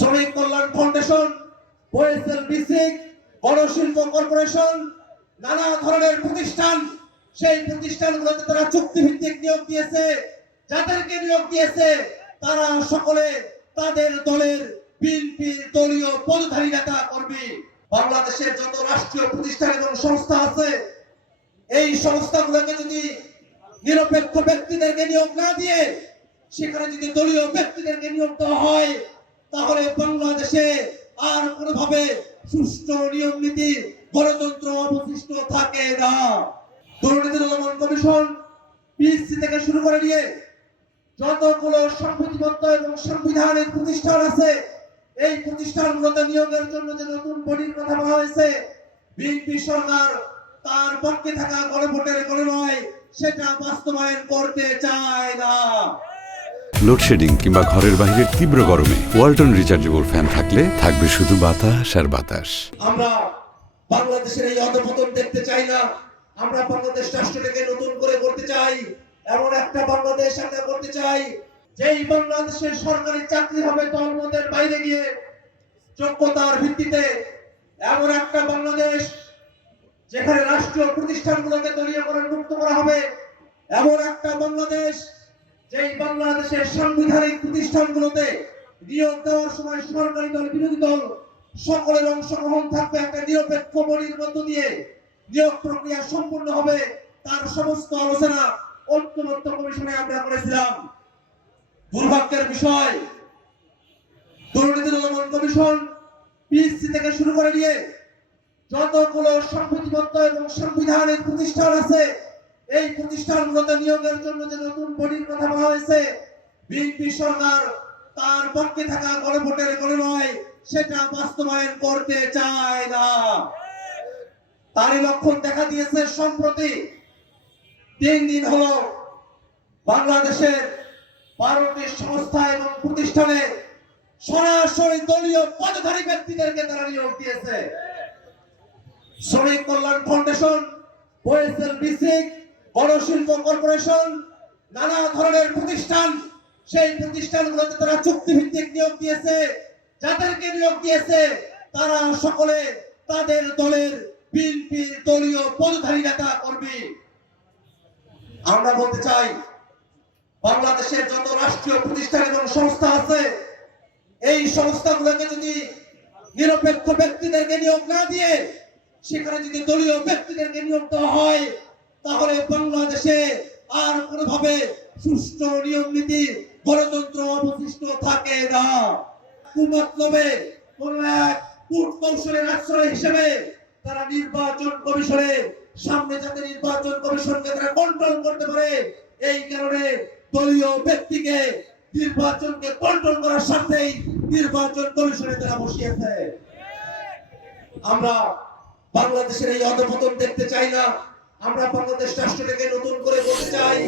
শ্রমিক কল্যাণ foundation, OSL BSCIC, গণশিল্প corporation, নানা ধরনের প্রতিষ্ঠান, সেই প্রতিষ্ঠানগুলোতে তারা চুক্তিভিত্তিক নিয়োগ দিয়েছে। যাদেরকে নিয়োগ দিয়েছে তারা সকলে তাদের দলের বিএনপির দলীয় পদধারী নেতা কর্মী। বাংলাদেশের যত রাষ্ট্রীয় প্রতিষ্ঠান এবং সংস্থা আছে, এই সংস্থাগুলোকে যদি নিরপেক্ষ ব্যক্তিদেরকে নিয়োগ না দিয়ে সেখানে যদি দলীয় ব্যক্তিদেরকে নিয়োগ দেওয়া হয়, তাহলে বাংলাদেশে আর কোনোভাবে সুষ্ঠু নিয়ম নীতি গণতন্ত্র অবশিষ্ট থাকে না। দুর্নীতি দমন কমিশন, পিএসসি থেকে শুরু করে নিয়ে যতগুলো সংবিধিবদ্ধ এবং সাংবিধানিক প্রতিষ্ঠান আছে, এই প্রতিষ্ঠানগুলোতে নিয়োগের জন্য যে নতুন বডির কথা বলা হয়েছে, বিএনপি সরকার তার পক্ষে থাকা গণভোটের গণনয় সেটা বাস্তবায়ন করতে চায় না। লোডশেডিং কিংবা ঘরের বাইরের তীব্র গরমে ওয়ালটন রিচার্জেবল ফ্যান থাকলে থাকবে শুধু বাতাস আর বাতাস। আমরা বাংলাদেশের এই অধঃপতন দেখতে চাই না। আমরা বাংলাদেশ রাষ্ট্রটাকে নতুন করে করতে চাই, এমন একটা বাংলাদেশ আমরা করতে চাই যেই বাংলাদেশের সরকারি চাকরি হবে দলমতের বাইরে গিয়ে যোগ্যতার ভিত্তিতে, এমন একটা বাংলাদেশ যেখানে রাষ্ট্রীয় প্রতিষ্ঠানগুলোকে দলীয়করণ মুক্ত করা হবে, এমন একটা বাংলাদেশ যেই বাংলাদেশের সাংবিধানিক প্রতিষ্ঠানগুলোতে নিয়োগ দেওয়ার সময় সরকারি দল বিরোধী দল সকলের অংশগ্রহণ থাকবে, একটা নিরপেক্ষ বডির মধ্য দিয়ে নিয়োগ প্রক্রিয়া সম্পূর্ণ হবে। তার সমস্ত আলোচনা ঐক্যমত্য কমিশনে আমরা করেছিলাম। দুর্ভাগ্যের বিষয়, দুর্নীতি দমন কমিশন, পিএসসি থেকে শুরু করে নিয়ে যতগুলো সংবিধিবদ্ধ এবং সাংবিধানিক প্রতিষ্ঠান আছে, এই প্রতিষ্ঠানগুলোতে নিয়োগের জন্য যে নতুন বডির কথা বলা হয়েছে, বিএনপি সরকার তার পক্ষে থাকা গণভোটের গণনয় সেটা বাস্তবায়ন করতে চায় না। তারই লক্ষণ দেখা দিয়েছে সম্প্রতি 3 দিন হলো বাংলাদেশের 12টি সংস্থা এবং প্রতিষ্ঠানে সরাসরি দলীয় পদধারী ব্যক্তিদেরকে তারা নিয়োগ দিয়েছে। শ্রমিক কল্যাণ ফাউন্ডেশন, ওএসএল বিসিক, গণশিল্প কর্পোরেশন, নানা ধরনের প্রতিষ্ঠান, সেই প্রতিষ্ঠানগুলোতে তারা চুক্তিভিত্তিক নিয়োগ দিয়েছে। যাদেরকে নিয়োগ দিয়েছে তারা সকলে তাদের দলের বিএনপির দলীয় পদধারী নেতা কর্মী। আমরা বলতে চাই, বাংলাদেশের যত রাষ্ট্রীয় প্রতিষ্ঠান এবং সংস্থা আছে, এই সংস্থাগুলোকে যদি নিরপেক্ষ ব্যক্তিদেরকে নিয়োগ না দিয়ে সেখানে যদি দলীয় ব্যক্তিদেরকে নিয়োগ দেওয়া হয়, তাহলে বাংলাদেশে আর কোনোভাবে সুষ্ঠু নিয়ম নীতি গণতন্ত্র অবশিষ্ট থাকে না। কুমতলবে কোন এক কূটকৌশলের আশ্রয় হিসেবে তারা নির্বাচন কমিশনে সামনে যাতে নির্বাচন কমিশনকে তারা কন্ট্রোল করতে পারে, এই কারণে দলীয় ব্যক্তিকে নির্বাচনকে কন্ট্রোল করার সাথেই নির্বাচন কমিশনে তারা বসিয়েছে। আমরা বাংলাদেশের এই অধঃপতন দেখতে চাই না। আমরা বাংলাদেশ রাষ্ট্রটাকে নতুন করে করতে চাই।